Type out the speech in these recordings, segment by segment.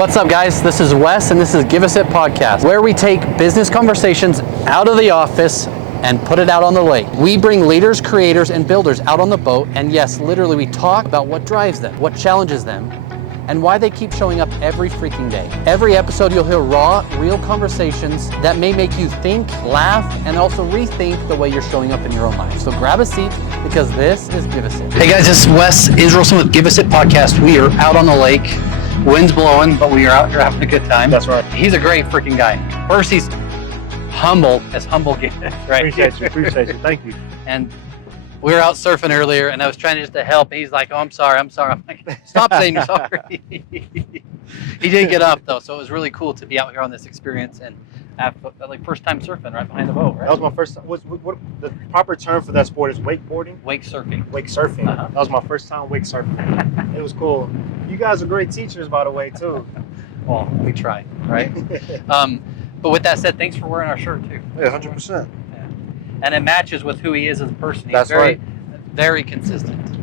What's up, guys? This is Wes, and this is Give Us It Podcast, where we take business conversations out of the office and put it out on the lake. We bring leaders, creators, and builders out on the boat, and yes, literally we talk about what drives them, what challenges them, and why they keep showing up every freaking day. Every episode you'll hear raw, real conversations that may make you think, laugh, and also rethink the way you're showing up in your own life. So grab a seat, because this is Give Us It. Hey guys, this is Wes Israelson with Give Us It Podcast. We are out on the lake. Wind's blowing, but we are out here having a good time. That's right. He's a great freaking guy. First, he's humble gets, right? Appreciate you. Thank you. And we were out surfing earlier, and I was trying just to help. He's like, "Oh, I'm sorry." I'm like, "Stop saying you're sorry." He did get up though, so it was really cool to be out here on this experience and have like first time surfing right behind the boat. Right? That was my first time. What the proper term for that sport is wakeboarding? Wake surfing. Wake surfing. Uh-huh. That was my first time wake surfing. It was cool. You guys are great teachers, by the way, too. Well, we try, right? But with that said, thanks for wearing our shirt too. Yeah, 100%. Yeah. And it matches with who he is as a person. He's That's right. Very consistent.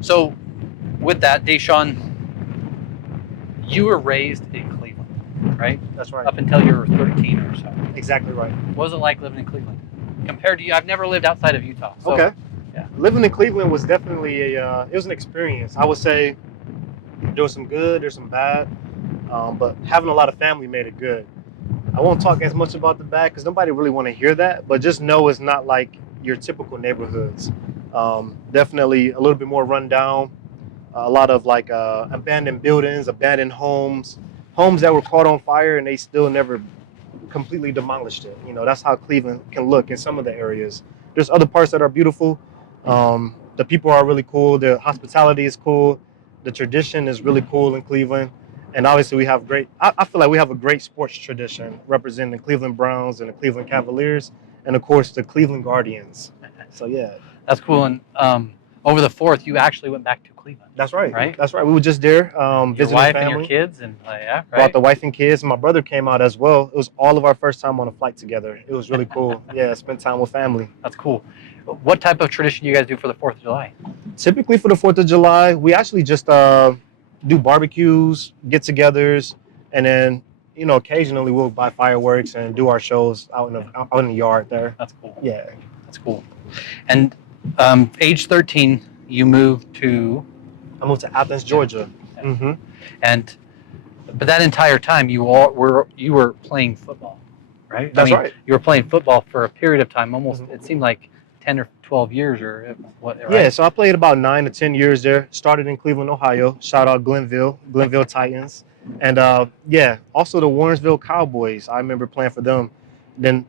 So with that, Daeshawn, you were raised in Cleveland, right? That's right. Up until you were 13 or so. Exactly right. What was it like living in Cleveland? Compared to you, I've never lived outside of Utah. So, Okay. Yeah. Living in Cleveland was definitely it was an experience. I would say there was some good, there's some bad, but having a lot of family made it good. I won't talk as much about the bad because nobody really want to hear that, but just know it's not like your typical neighborhoods. Definitely a little bit more run down, a lot of like abandoned buildings, abandoned homes that were caught on fire and they still never completely demolished it. You know, that's how Cleveland can look in some of the areas. There's other parts that are beautiful. The people are really cool. The hospitality is cool. The tradition is really cool in Cleveland. And obviously we have I feel like we have a great sports tradition representing the Cleveland Browns and the Cleveland Cavaliers and of course the Cleveland Guardians. So yeah. That's cool. And over the 4th, you actually went back to Cleveland. That's right. Right? That's right. We were just there Your visiting wife family. and your kids and yeah, right? Brought the wife and kids. My brother came out as well. It was all of our first time on a flight together. It was really cool. Yeah, spent time with family. That's cool. What type of tradition do you guys do for the 4th of July? Typically for the 4th of July, we actually just do barbecues, get-togethers, and then, you know, occasionally we'll buy fireworks and do our shows out in the yard there. That's cool. Yeah. That's cool. And age 13, you moved to? I moved to Athens, Georgia. Yeah. Mm-hmm. But that entire time you were playing football, right? That's right. You were playing football for a period of time, almost, it semed like 10 or 12 years or what, right? Yeah, so I played about 9 to 10 years there. Started in Cleveland, Ohio. Shout out Glenville Titans. And yeah, also the Warrensville Cowboys. I remember playing for them. Then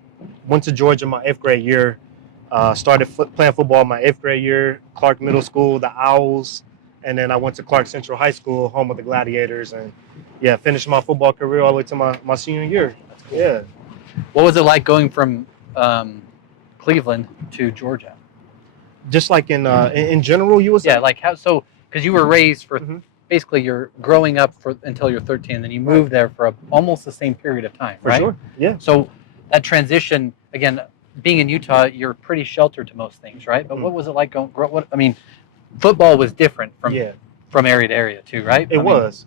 went to Georgia my 8th grade year. Started playing football my 8th grade year. Clark Middle School, the Owls. And then I went to Clark Central High School, home of the Gladiators. And yeah, finished my football career all the way to my senior year. That's cool. Yeah. What was it like going from Cleveland to Georgia? Just like in general, you would say? Yeah, like how, so, because you were raised for, Mm-hmm. basically you're growing up until you're 13, and then you moved there for almost the same period of time, right? For sure, yeah. So that transition, again, being in Utah, you're pretty sheltered to most things, right? But what was it like football was different from area to area too, right? It was.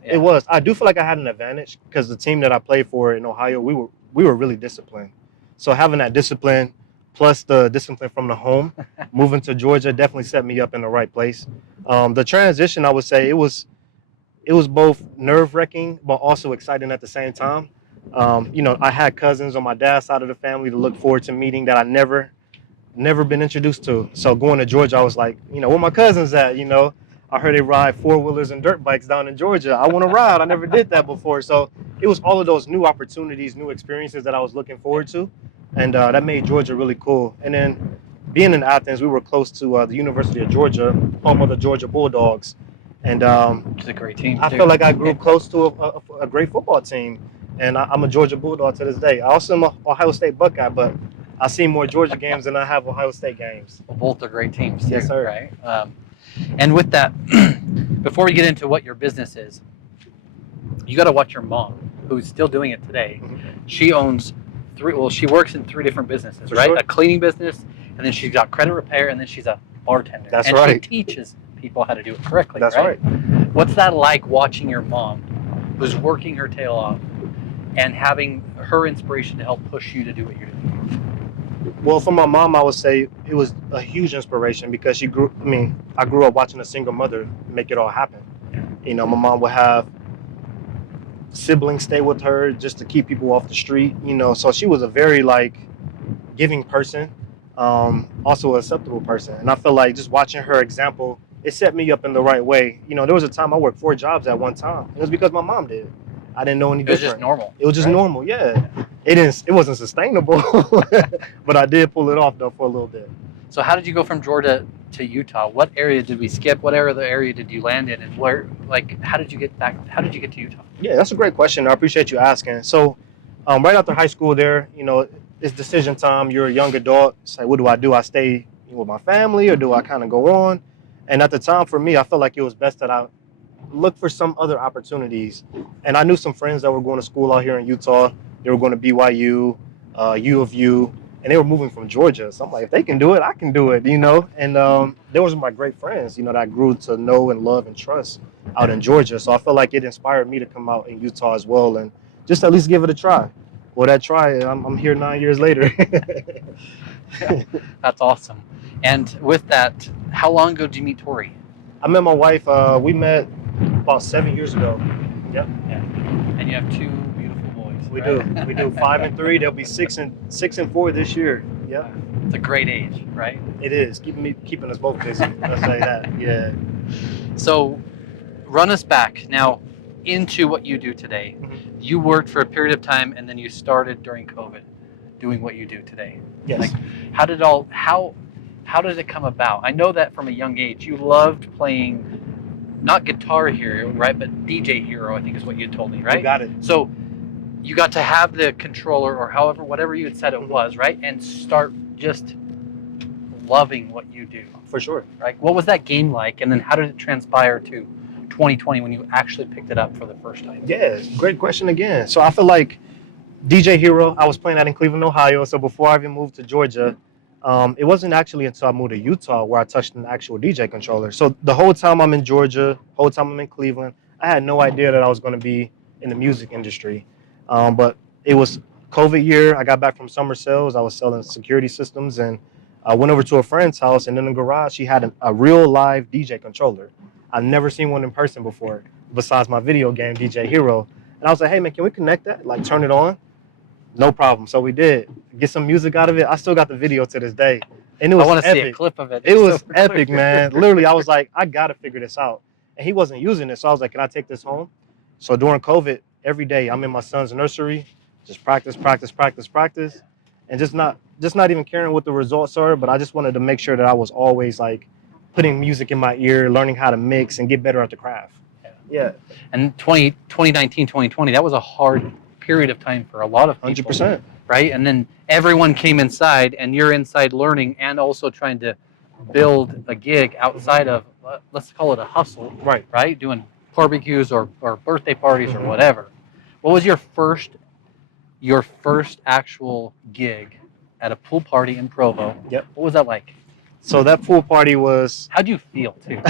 I do feel like I had an advantage because the team that I played for in Ohio, we were really disciplined. So having that discipline plus the discipline from the home, moving to Georgia definitely set me up in the right place. The transition, I would say, it was both nerve-wracking but also exciting at the same time. You know, I had cousins on my dad's side of the family to look forward to meeting that I never been introduced to. So going to Georgia, I was like, you know, where my cousins at? You know, I heard they ride 4-wheelers and dirt bikes down in Georgia. I want to ride. I never did that before. So it was all of those new opportunities, new experiences that I was looking forward to. And that made Georgia really cool. And then being in Athens, we were close to the University of Georgia, home of the Georgia Bulldogs. And which is a great team. I feel like I grew close to a great football team. And I'm a Georgia Bulldog to this day. I also am an Ohio State Buckeye, but I see more Georgia games than I have Ohio State games. Well, both are great teams too, yes, sir. Right? And with that, before we get into what your business is, you got to watch your mom, who's still doing it today. Mm-hmm. She owns she works in 3 different businesses, right? Sure. A cleaning business, and then she's got credit repair, and then she's a bartender. That's right. She teaches people how to do it correctly, That's right? right. What's that like watching your mom who's working her tail off and having her inspiration to help push you to do what you're doing? Well, for my mom, I would say it was a huge inspiration because I grew up watching a single mother make it all happen. You know, my mom would have siblings stay with her just to keep people off the street, you know, so she was a very like giving person, also an acceptable person. And I feel like just watching her example, it set me up in the right way. You know, there was a time I worked 4 jobs at one time. It was because my mom did. I didn't know any different. It was just normal. It was just normal, yeah. It wasn't sustainable, but I did pull it off though for a little bit. So how did you go from Georgia to Utah? What area did we skip? What area did you land in? And where, like, how did you get back? How did you get to Utah? Yeah, that's a great question. I appreciate you asking. So, right after high school there, you know, it's decision time. You're a young adult. It's like, what do? I stay with my family or do I kind of go on? And at the time for me, I felt like it was best that I look for some other opportunities. And I knew some friends that were going to school out here in Utah. They were going to BYU, U of U, and they were moving from Georgia. So I'm like, if they can do it, I can do it, you know? And they were my great friends, you know, that I grew to know and love and trust out in Georgia. So I felt like it inspired me to come out in Utah as well and just at least give it a try. Well, that try, I'm here 9 years later. Yeah, that's awesome. And with that, how long ago did you meet Tori? I met my wife, we met about 7 years ago. Yep. Yeah. And you have 2 beautiful boys. We right? do. We do 5 and 3. They'll be 6 and 4 this year. Yeah. It's a great age, right? It is. Keeping us both busy. Let's say that. Yeah. So run us back now into what you do today. Mm-hmm. You worked for a period of time and then you started during COVID doing what you do today. Yes. Like how did it come about? I know that from a young age you loved playing not Guitar Hero, right, but DJ Hero, I think is what you told me, right? You got it. So you got to have the controller or however, whatever you had said it was, right? And start just loving what you do. For sure. Right? What was that game like? And then how did it transpire to 2020 when you actually picked it up for the first time? Yeah, great question again. So I feel like DJ Hero, I was playing that in Cleveland, Ohio. So before I even moved to Georgia, it wasn't actually until I moved to Utah where I touched an actual DJ controller. So the whole time I'm in Georgia, whole time I'm in Cleveland, I had no idea that I was going to be in the music industry. But it was COVID year. I got back from summer sales. I was selling security systems and I went over to a friend's house and in the garage, she had a real live DJ controller. I've never seen one in person before besides my video game, DJ Hero. And I was like, hey man, can we connect that? Like turn it on? No problem. So we did. Get some music out of it. I still got the video to this day. And it was I want to see epic. a clip of it. It was epic, man. Literally, I was like, I got to figure this out. And he wasn't using it. So I was like, can I take this home? So during COVID, every day I'm in my son's nursery, just practice. And just not even caring what the results are. But I just wanted to make sure that I was always like putting music in my ear, learning how to mix and get better at the craft. Yeah. And 2019, 2020, that was a hard period of time for a lot of people. 100%. Right? And then everyone came inside and you're inside learning and also trying to build a gig outside of, let's call it a hustle. Right? Doing barbecues or birthday parties or whatever. What was your first actual gig at a pool party in Provo? Yep. What was that like? So that pool party was... How'd you feel too?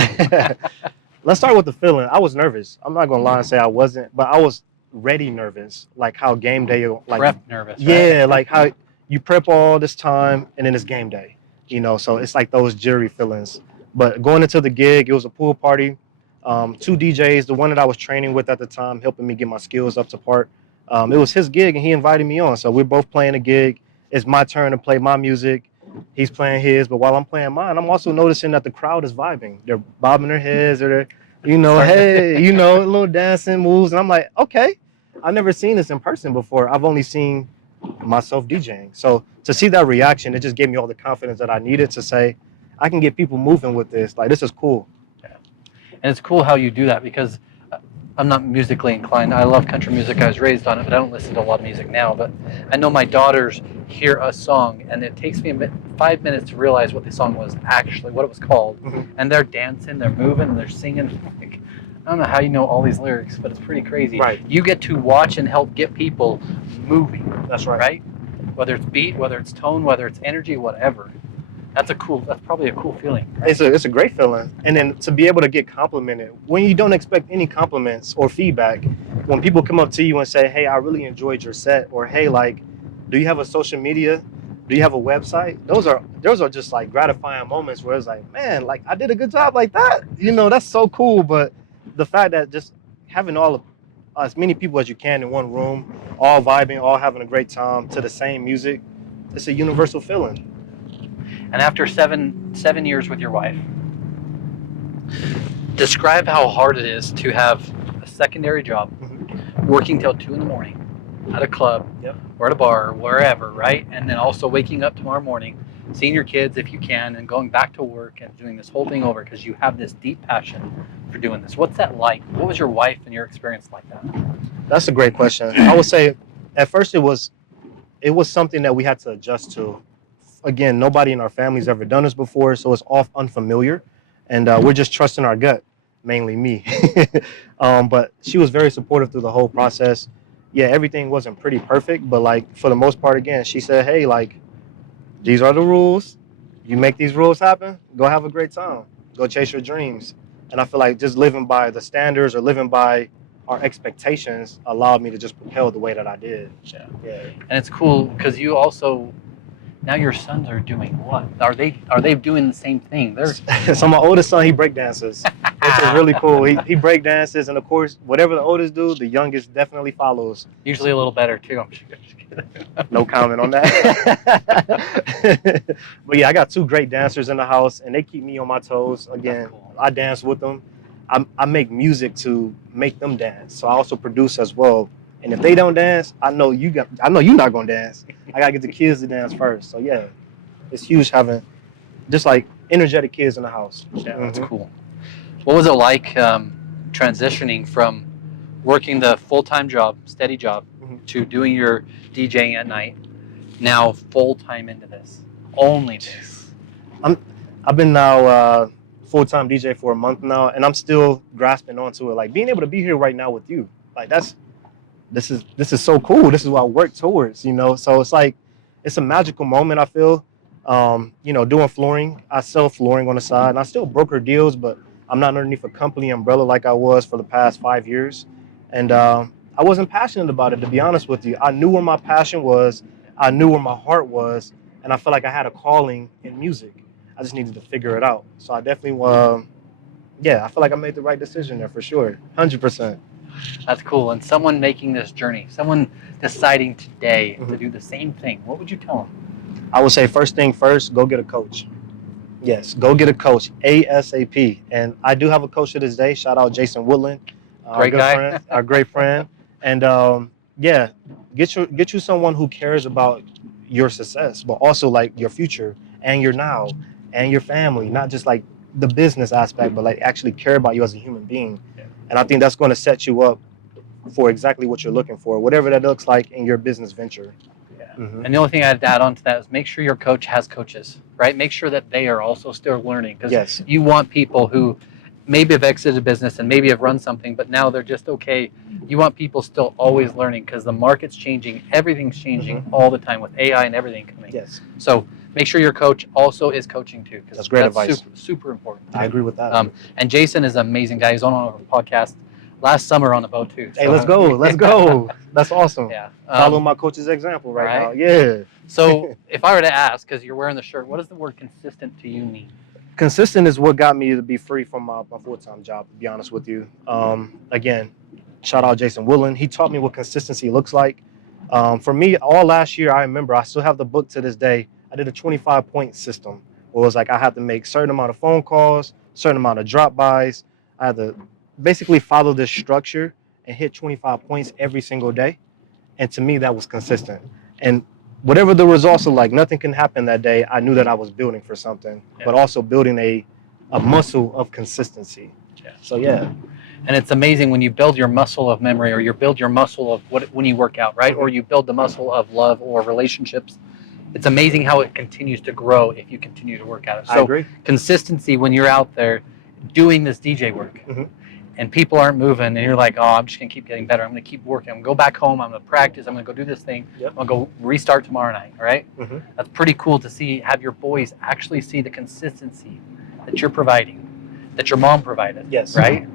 Let's start with the feeling. I was nervous. I'm not going to lie and say I wasn't, but I was ready nervous. Like how game day... like Prep nervous, right? Yeah, like how you prep all this time and then it's game day. You know, so it's like those jittery feelings. But going into the gig, it was a pool party. 2 DJs, the one that I was training with at the time, helping me get my skills up to par. It was his gig and he invited me on. So we're both playing a gig. It's my turn to play my music. He's playing his, but while I'm playing mine, I'm also noticing that the crowd is vibing. They're bobbing their heads or they're, you know, hey, you know, little dancing moves. And I'm like, okay, I've never seen this in person before. I've only seen myself DJing. So to see that reaction, it just gave me all the confidence that I needed to say, I can get people moving with this. Like, this is cool. Yeah. And it's cool how you do that because I'm not musically inclined. I love country music. I was raised on it, but I don't listen to a lot of music now. But I know my daughters hear a song, and it takes me 5 minutes to realize what the song was actually, what it was called. Mm-hmm. And they're dancing, they're moving, they're singing. Like, I don't know how you know all these lyrics, but it's pretty crazy. Right. You get to watch and help get people moving. That's right. Right? Whether it's beat, whether it's tone, whether it's energy, whatever. That's probably a cool feeling. Right? It's a great feeling. And then to be able to get complimented when you don't expect any compliments or feedback, when people come up to you and say, hey, I really enjoyed your set, or hey, like, do you have a social media? Do you have a website? Those are just like gratifying moments where it's like, man, like I did a good job like that. You know, that's so cool. But the fact that just having all of as many people as you can in one room, all vibing, all having a great time to the same music, it's a universal feeling. And after seven years with your wife, describe how hard it is to have a secondary job, working till 2 a.m. at a club, or at a bar, or wherever, right? And then also waking up tomorrow morning, seeing your kids if you can, and going back to work and doing this whole thing over because you have this deep passion for doing this. What's that like? What was your wife and your experience like that? That's a great question. I would say at first it was something that we had to adjust to. Again, nobody in our family's ever done this before, so it's all unfamiliar, and we're just trusting our gut, mainly me. But she was very supportive through the whole process. Yeah, everything wasn't pretty perfect, but like for the most part, again, she said, hey, like, these are the rules. You make these rules happen, go have a great time. Go chase your dreams. And I feel like just living by the standards or living by our expectations allowed me to just propel the way that I did. Yeah. And it's cool because you also, now your sons are doing what? Are they doing the same thing? So my oldest son, he break dances, which is really cool. He break dances, and of course, whatever the oldest do, the youngest definitely follows. Usually a little better too. I'm just kidding. No comment on that. But yeah, I got 2 great dancers in the house, and they keep me on my toes. Again, cool. I dance with them. I make music to make them dance, so I also produce as well. And if they don't dance, I know you're not gonna dance. I gotta get the kids to dance first. So yeah, it's huge having just like energetic kids in the house. Yeah, that's cool. What was it like transitioning from working the full-time job, steady job, to doing your DJing at night, now full-time into this, only this? I've been now full-time DJ for a month now, and I'm still grasping onto it. Like being able to be here right now with you, like this is so cool. This is what I work towards, you know. So it's like it's a magical moment. I feel, you know, doing flooring. I sell flooring on the side, and I still broker deals, but I'm not underneath a company umbrella like I was for the past 5 years, and I wasn't passionate about it, to be honest with you. I knew where my passion was, I knew where my heart was, and I felt like I had a calling in music. I just needed to figure it out. So I definitely, I feel like I made the right decision there for sure, 100%. That's cool. And someone making this journey, someone deciding today to do the same thing, what would you tell them? I would say first thing first, go get a coach. Yes, go get a coach ASAP. And I do have a coach to this day. Shout out Jason Woodland, great guy, our great friend. And get you someone who cares about your success, but also like your future and your now and your family, not just like the business aspect, but like actually care about you as a human being. And I think that's going to set you up for exactly what you're looking for, whatever that looks like in your business venture. Yeah. And the only thing I'd add on to that is make sure your coach has coaches, right? Make sure that they are also still learning, because you want people who maybe have exited business and maybe have run something, but now they're just okay. You want people still always learning, because the market's changing, everything's changing all the time with AI and everything coming. Yes. So make sure your coach also is coaching too, because that's great advice. Super important. I agree with that. And Jason is an amazing guy. He's on our podcast last summer on the boat too. Hey, let's go. That's awesome. Yeah. Follow my coach's example right now. Yeah. So if I were to ask, because you're wearing the shirt, what does the word consistent to you mean? Consistent is what got me to be free from my full-time job, to be honest with you. Again, shout out Jason Woodland. He taught me what consistency looks like. For me, all last year, I remember, I still have the book to this day. I did a 25-point system where it was like I had to make a certain amount of phone calls, certain amount of drop-bys. I had to basically follow this structure and hit 25 points every single day. And to me, that was consistent. And whatever the results are like, nothing can happen that day. I knew that I was building for something, but also building a muscle of consistency. So yeah. And it's amazing when you build your muscle of memory, or you build your muscle of when you work out, right? Or you build the muscle of love or relationships. It's amazing how it continues to grow if you continue to work at it. So I agree. Consistency when you're out there doing this DJ work. and people aren't moving, and you're like, oh, I'm just gonna keep getting better. I'm gonna keep working. I'm gonna go back home. I'm gonna practice. I'm gonna go do this thing. Yep. I'm gonna go restart tomorrow night. Right? Mm-hmm. That's pretty cool to see. Have your boys actually see the consistency that you're providing, that your mom provided. Yes. Right?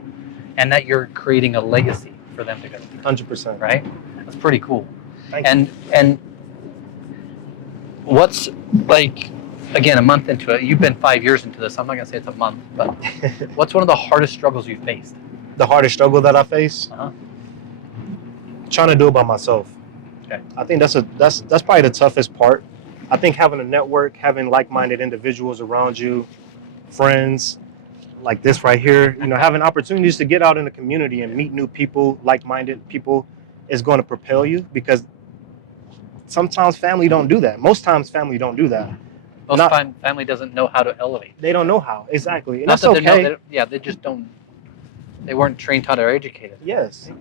And that you're creating a legacy for them to go through. 100%. Right? That's pretty cool. Thank you. And what's like, again, a month into it, you've been 5 years into this. I'm not gonna say it's a month, but what's one of the hardest struggles you've faced? The hardest struggle that I face, trying to do it by myself. Okay. I think that's probably the toughest part. I think having a network, having like-minded individuals around you, friends like this right here, having opportunities to get out in the community and meet new people, like-minded people, is going to propel you, because sometimes family don't do that. Most times family don't do that. Most time family doesn't know how to elevate. They don't know how, exactly. And Not that's that okay. They just don't. They weren't trained how to educate it. Yes.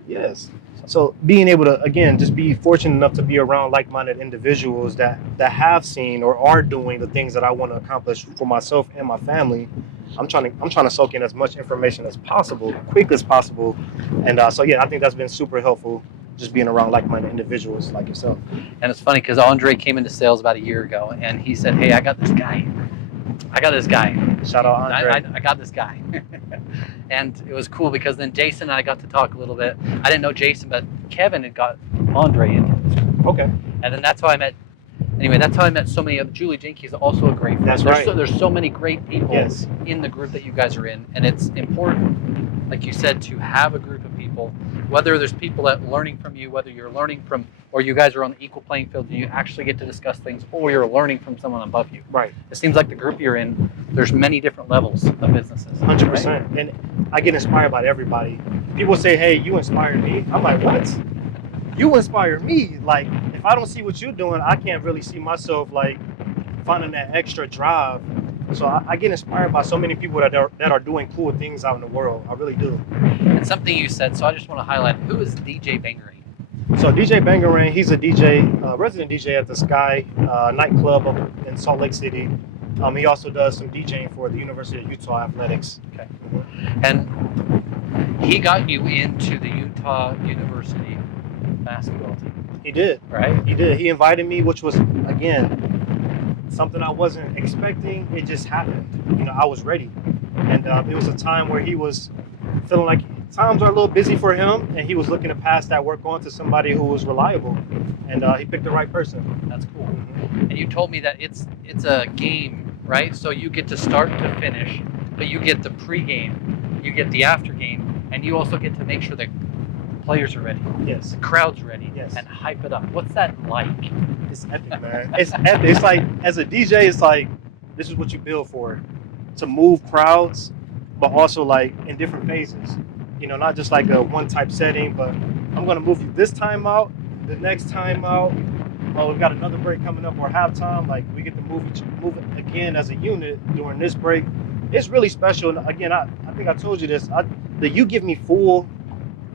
So being able to, again, just be fortunate enough to be around like-minded individuals that have seen or are doing the things that I want to accomplish for myself and my family. I'm trying to soak in as much information as possible, quick as possible. And so yeah, I think that's been super helpful, just being around like-minded individuals like yourself. And it's funny because Andre came into sales about a year ago, and he said, hey, I got this guy. Shout out Andre. I got this guy. And it was cool because then Jason and I got to talk a little bit. I didn't know Jason, but Kevin had got Andre in. Okay. And then that's how I met. Anyway, that's how I met so many of Julie Jenke is also a great friend. That's right. There's so many great people Yes. in the group that you guys are in, and it's important, like you said, to have a group of people. Whether there's people that are learning from you, whether you're learning from, or you guys are on the equal playing field and you actually get to discuss things, or you're learning from someone above you. Right. It seems like the group you're in, there's many different levels of businesses. 100%. Right? And I get inspired by everybody. People say, hey, you inspired me. I'm like, what? You inspire me. Like, if I don't see what you're doing, I can't really see myself like finding that extra drive. So I get inspired by so many people that are doing cool things out in the world. I really do. And something you said, so I just want to highlight, who is DJ Bangarang? So DJ Bangarang, he's a DJ, resident DJ at the Sky nightclub up in Salt Lake City. He also does some DJing for the University of Utah Athletics. Okay. And he got you into the Utah University basketball team. He did. Right? He did. He invited me, which was, again, something I wasn't expecting. It just happened. I was ready. And it was a time where he was feeling like times are a little busy for him, and he was looking to pass that work on to somebody who was reliable. And he picked the right person. That's cool. And you told me that it's a game, right? So you get to start to finish, but you get the pregame, you get the aftergame, and you also get to make sure that players are ready. Yes. The crowd's ready. Yes. And hype it up. What's that like? It's epic, man. It's epic. It's like, as a DJ, it's like, this is what you build for. To move crowds, but also like in different phases. Not just like a one type setting, but I'm gonna move you this time out, the next time out. Oh, we've got another break coming up or halftime. Like, we get to move it again as a unit during this break. It's really special. And again, I think I told you this. The You Give Me Full,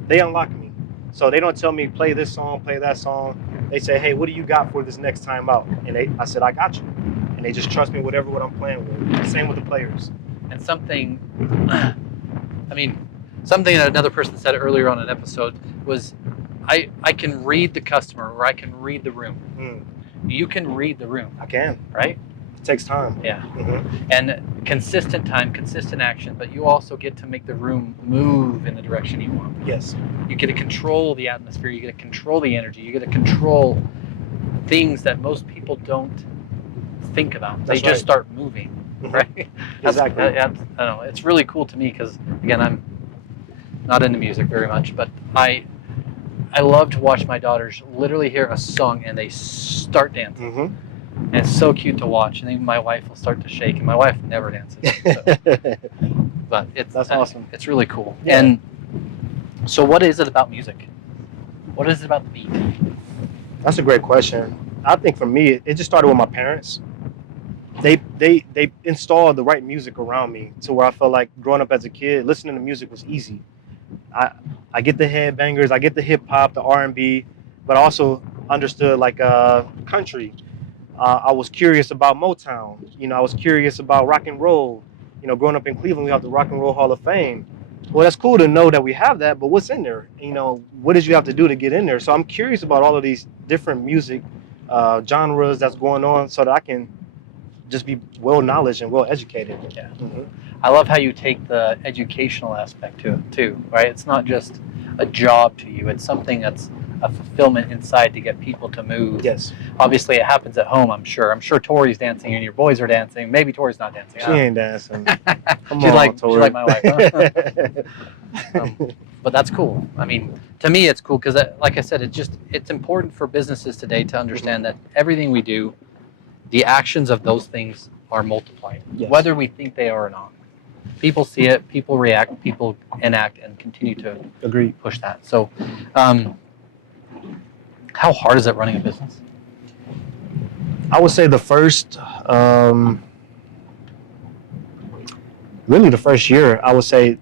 they unlock me. So they don't tell me play this song, play that song. They say, hey, what do you got for this next time out? And I said, I got you. And they just trust me what I'm playing with. Same with the players. And something that another person said earlier on an episode was, I can read the customer, or I can read the room. You can read the room. I can. Right? It takes time. Yeah. And consistent time, consistent action, but you also get to make the room move in the direction you want. Yes. You get to control the atmosphere, you get to control the energy, you get to control things that most people don't think about. They just start moving, right? Exactly. I don't know. It's really cool to me because, again, I'm not into music very much, but I love to watch my daughters literally hear a song and they start dancing. And it's so cute to watch. And then my wife will start to shake, and my wife never dances. So. But that's awesome. It's really cool. Yeah. And so what is it about music? What is it about the beat? That's a great question. I think for me, it just started with my parents. They installed the right music around me to where I felt like growing up as a kid, listening to music was easy. I get the headbangers, I get the hip hop, the R&B, but I also understood like country. I was curious about Motown. I was curious about rock and roll. Growing up in Cleveland, we have the Rock and Roll Hall of Fame. well, that's cool to know that we have that, but what's in there? You know, what did you have to do to get in there? So I'm curious about all of these different music genres that's going on, so that I can just be well knowledge and well educated. Yeah. Mm-hmm. I love how you take the educational aspect to it too, right? It's not just a job to you. It's something that's a fulfillment inside to get people to move. Yes. Obviously, it happens at home, I'm sure. I'm sure Tori's dancing and your boys are dancing. Maybe Tori's not dancing. She ain't dancing. Come she's on, like, Tori. she's like my wife. Huh? But that's cool. I mean, to me, it's cool because, like I said, it's important for businesses today to understand that everything we do, the actions of those things are multiplied, Yes. whether we think they are or not. People see it, people react, people enact, and continue to Agree. push that. So, how hard is it running a business? I would say the first, really the first year, I would say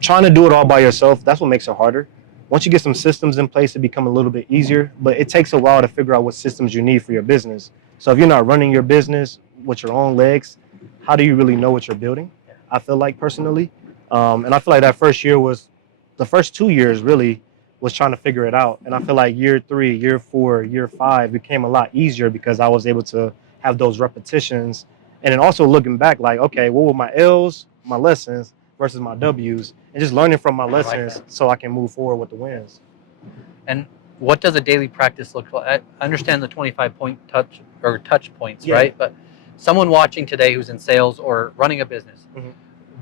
trying to do it all by yourself, that's what makes it harder. Once you get some systems in place, it becomes a little bit easier, but it takes a while to figure out what systems you need for your business. So if you're not running your business with your own legs, how do you really know what you're building? I feel like personally. And I feel like that first year was, the first 2 years really was trying to figure it out. And I feel like year 3, year 4, year 5 became a lot easier because I was able to have those repetitions. And then also looking back, like, okay, what were my L's, my lessons versus my W's, and just learning from my lessons so I can move forward with the wins. And what does a daily practice look like? I understand the 25-point touch points, Yeah. right? But someone watching today who's in sales or running a business, Mhm.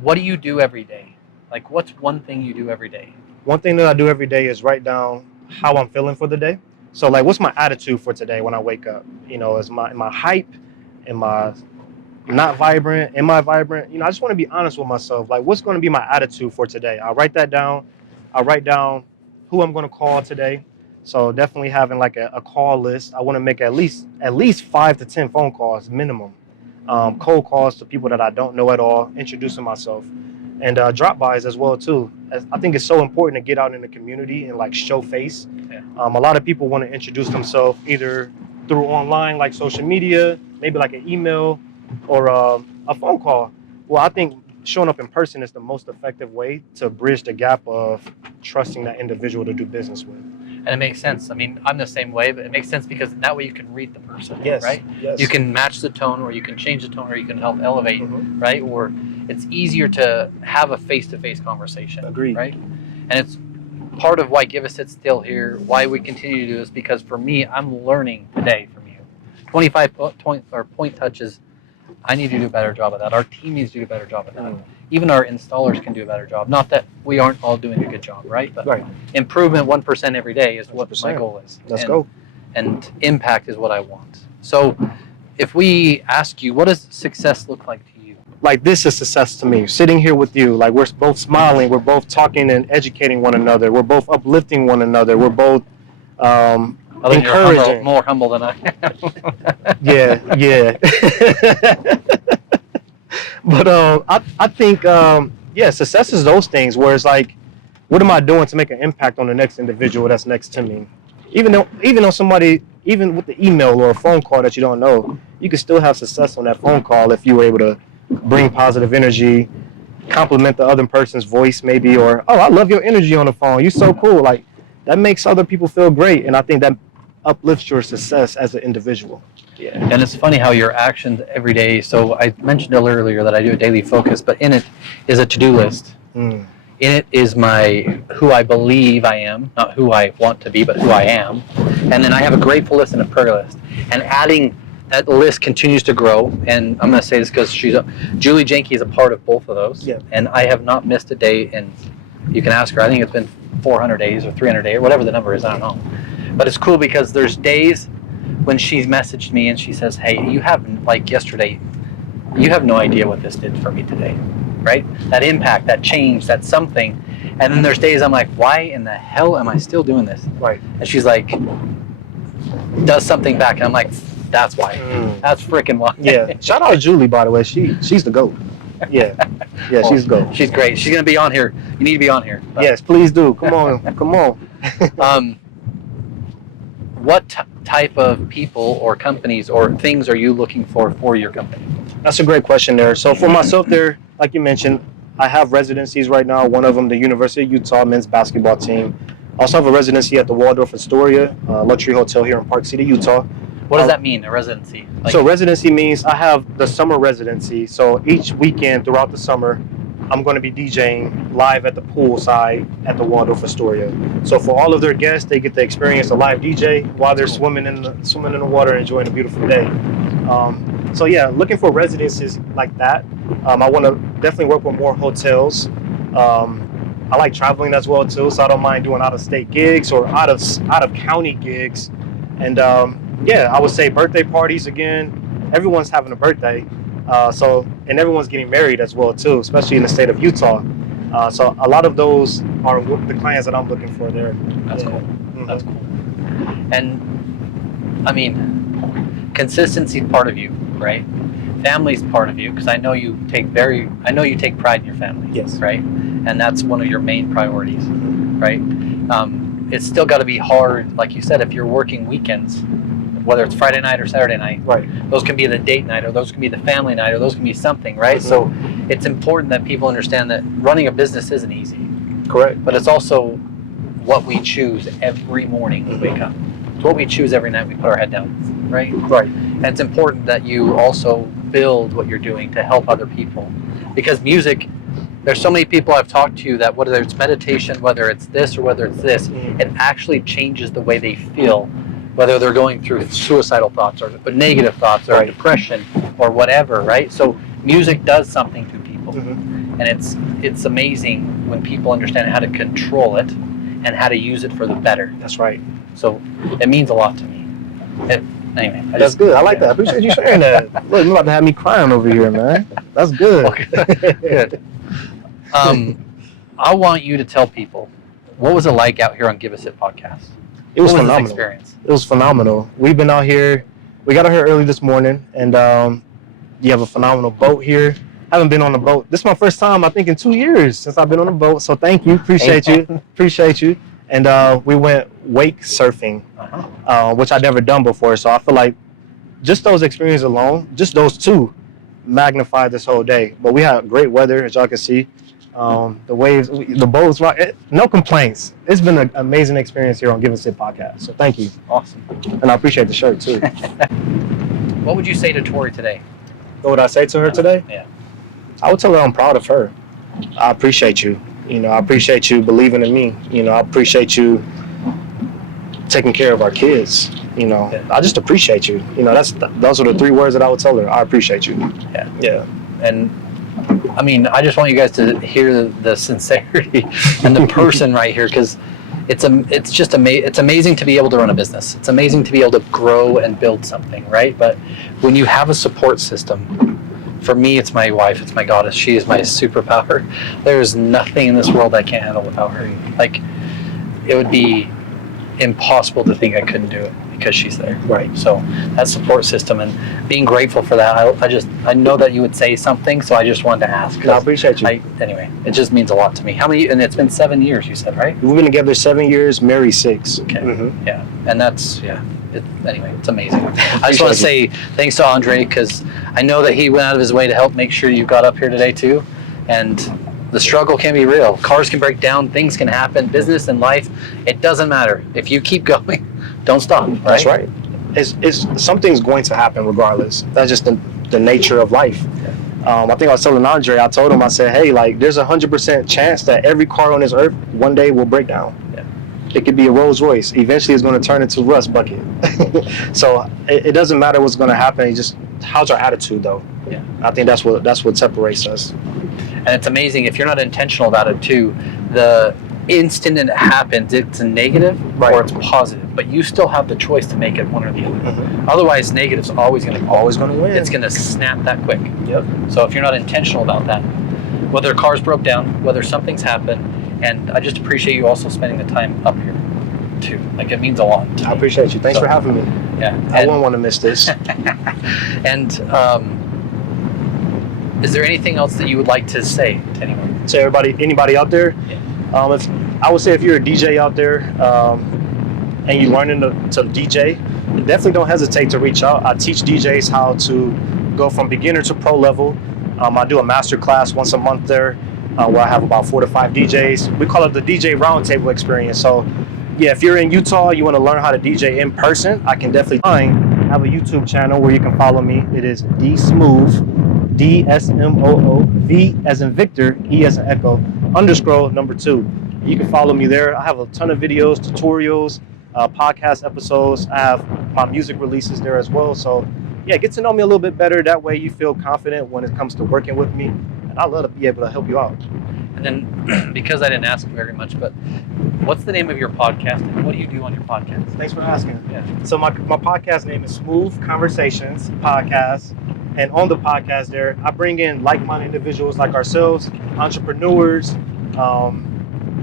what do you do every day? Like, what's one thing you do every day? One thing that I do every day is write down how I'm feeling for the day. So like, what's my attitude for today when I wake up? You know, am I hype? Am I not vibrant? Am I vibrant? You know, I just want to be honest with myself. Like, what's going to be my attitude for today? I'll write that down. I'll write down who I'm going to call today. So definitely having like a call list. I want to make at least 5 to 10 phone calls minimum. Cold calls to people that I don't know at all, introducing myself, and drop bys as well too. I think it's so important to get out in the community and like show face. Yeah. A lot of people want to introduce themselves either through online, like social media, maybe like an email or a phone call. Well, I think showing up in person is the most effective way to bridge the gap of trusting that individual to do business with. And it makes sense. I mean, I'm the same way, but it makes sense because that way you can read the person, Yes. right? Yes. You can match the tone, or you can change the tone, or you can help elevate, Mhm. right? Or it's easier to have a face-to-face conversation. Agreed. Right? And it's part of why Give a Sit Still here, why we continue to do this, because for me, I'm learning today from you. 25 point touches, I need to do a better job of that. Our team needs to do a better job of that. Even our installers can do a better job. Not that we aren't all doing a good job, right? But Right. improvement 1% every day is what 100%. my goal is. Let's go. And impact is what I want. So if we ask you, what does success look like to you? Like, this is success to me. Sitting here with you, like, we're both smiling, we're both talking and educating one another, we're both uplifting one another, we're both I think you're encouraging. more humble than I am. Yeah. But I think success is those things where it's like, what am I doing to make an impact on the next individual that's next to me? Even though somebody, even with the email or a phone call that you don't know, you can still have success on that phone call if you were able to bring positive energy, compliment the other person's voice maybe, or, oh, I love your energy on the phone, you're so cool. Like, that makes other people feel great, and I think that uplifts your success as an individual. Yeah. And it's funny how your actions every day. So I mentioned earlier that I do a daily focus, but in it is a to-do list. In it is who I believe I am, not who I want to be, but who I am. And then I have a grateful list and a prayer list. And adding that list continues to grow. And I'm going to say this because Julie Janke is a part of both of those. Yeah. And I have not missed a day. And you can ask her. I think it's been 400 days or 300 days or whatever the number is. I don't know. But it's cool because there's days when she's messaged me and she says, hey, you have, like yesterday, you have no idea what this did for me today, right? That impact, that change, that something. And then there's days I'm like, why in the hell am I still doing this? Right. And she's like, does something back. And I'm like, that's why. That's freaking why. Yeah. Shout out to Julie, by the way. She's the GOAT. Yeah. Yeah, she's the GOAT. She's great. She's going to be on here. You need to be on here. But, yes, please do. Come on. What type of people or companies or things are you looking for your company? That's a great question there. So for myself there, like you mentioned, I have residencies right now. One of them, the University of Utah men's basketball team. I also have a residency at the Waldorf Astoria luxury hotel here in Park City, Utah. What does that mean, a residency? So residency means I have the summer residency. So each weekend throughout the summer, I'm going to be DJing live at the poolside at the Waldorf Astoria. So for all of their guests, they get to experience a live DJ while they're swimming in the water, enjoying a beautiful day. So yeah, looking for residencies like that. I want to definitely work with more hotels. I like traveling as well too, so I don't mind doing out-of-state gigs or out-of-county gigs. And yeah, I would say birthday parties again. Everyone's having a birthday. And everyone's getting married as well too, especially in the state of Utah. So a lot of those are the clients that I'm looking for there. That's cool. Mm-hmm. That's cool. And I mean, consistency is part of you, right? Family's part of you, because I know you take pride in your family. Yes. Right? And that's one of your main priorities, right? It's still got to be hard, like you said, if you're working weekends, whether it's Friday night or Saturday night, right? Those can be the date night, or those can be the family night, or those can be something, right? Mm-hmm. So it's important that people understand that running a business isn't easy. Correct. But it's also what we choose every morning we wake up. It's what we choose every night we put our head down, right? Right. And it's important that you also build what you're doing to help other people. Because music, there's so many people I've talked to that whether it's meditation, whether it's this or whether it's this, it actually changes the way they feel, whether they're going through suicidal thoughts or negative thoughts or depression or whatever, right? So music does something to people. Mm-hmm. And it's amazing when people understand how to control it and how to use it for the better. That's right. So it means a lot to me. Anyway. That's good. I like that. I appreciate you sharing that. Look, you're about to have me crying over here, man. That's good. Okay. Good. I want you to tell people, what was it like out here on Give Us It podcast? It was phenomenal. This Experience? It was phenomenal. We've been out here. We got out here early this morning, and you have a phenomenal boat here. I haven't been on a boat. This is my first time, I think, in 2 years since I've been on a boat. So thank you. Appreciate you. And we went wake surfing, which I'd never done before. So I feel like just those experiences alone, just those two, magnified this whole day. But we had great weather, as y'all can see. The waves, the boats, no complaints. It's been an amazing experience here on Give Us It podcast. So thank you. Awesome. And I appreciate the shirt too. What would you say to Tori today? What would I say to her today? Yeah. I would tell her I'm proud of her. I appreciate you. I appreciate you believing in me. I appreciate you taking care of our kids. I just appreciate you. Those are the three words that I would tell her. I appreciate you. Yeah. Yeah. And I mean, I just want you guys to hear the sincerity and the person right here, because it's amazing to be able to run a business. It's amazing to be able to grow and build something, right? But when you have a support system, for me, it's my wife, it's my goddess. She is my superpower. There's nothing in this world I can't handle without her. Like, it would be impossible to think I couldn't do it because she's there. Right. So that support system and being grateful for that. I know that you would say something, so I just wanted to ask. I appreciate you. Anyway, it just means a lot to me. How many? And it's been 7 years, you said, right? We've been together 7 years, married 6. Okay. Mm-hmm. Yeah. And that's anyway, it's amazing. I just want to say thanks to Andre, because I know that he went out of his way to help make sure you got up here today too. And the struggle can be real. Cars can break down, things can happen, business and life, it doesn't matter. If you keep going, don't stop, right? That's right. It's something's going to happen regardless. That's just the nature of life. Yeah. I think I was telling Andre, I told him, I said, hey, like, there's 100% chance that every car on this earth one day will break down. Yeah. It could be a Rolls Royce. Eventually it's going to turn into a rust bucket. So it doesn't matter what's going to happen. It's just, how's our attitude though? Yeah. I think that's what separates us. And it's amazing if you're not intentional about it too. The instant it happens, it's a negative or it's positive, but you still have the choice to make it one or the other. Mm-hmm. Otherwise, negative's always going to win. It's going to snap that quick. Yep. So if you're not intentional about that, whether cars broke down, whether something's happened, and I just appreciate you also spending the time up here too. Like, it means a lot to me. I appreciate you. Thanks for having me. Yeah. I wouldn't want to miss this. And is there anything else that you would like to say to anyone? To anybody out there? Yeah. I would say if you're a DJ out there and you're learning to DJ, definitely don't hesitate to reach out. I teach DJs how to go from beginner to pro level. I do a master class once a month there. where I have about 4 to 5 DJs. We call it the DJ Roundtable experience. So yeah, if you're in Utah, you want to learn how to DJ in person, I can definitely have a YouTube channel where you can follow me. It is D Smoove, DSMOO, V as in Victor, E as in Echo, _2. You can follow me there. I have a ton of videos, tutorials, podcast episodes. I have my music releases there as well. So yeah, get to know me a little bit better. That way you feel confident when it comes to working with me. And I'd love to be able to help you out. And then, because I didn't ask very much, but what's the name of your podcast and what do you do on your podcast? Thanks for asking. Yeah. So my podcast name is Smoove Conversations Podcast. And on the podcast there, I bring in like-minded individuals like ourselves, entrepreneurs.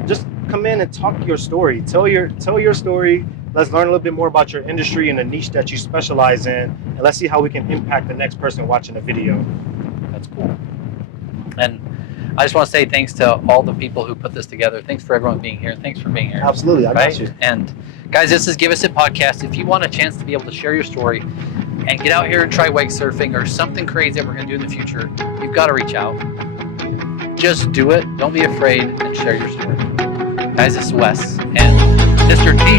Just come in and talk your story. Tell your story. Let's learn a little bit more about your industry and the niche that you specialize in. And let's see how we can impact the next person watching the video. That's cool. And I just want to say thanks to all the people who put this together. Thanks for everyone being here. Thanks for being here. Absolutely, I got you. And guys, this is Give Us It Podcast. If you want a chance to be able to share your story and get out here and try wake surfing or something crazy that we're going to do in the future, you've got to reach out. Just do it. Don't be afraid and share your story. Guys, this is Wes and Mr. D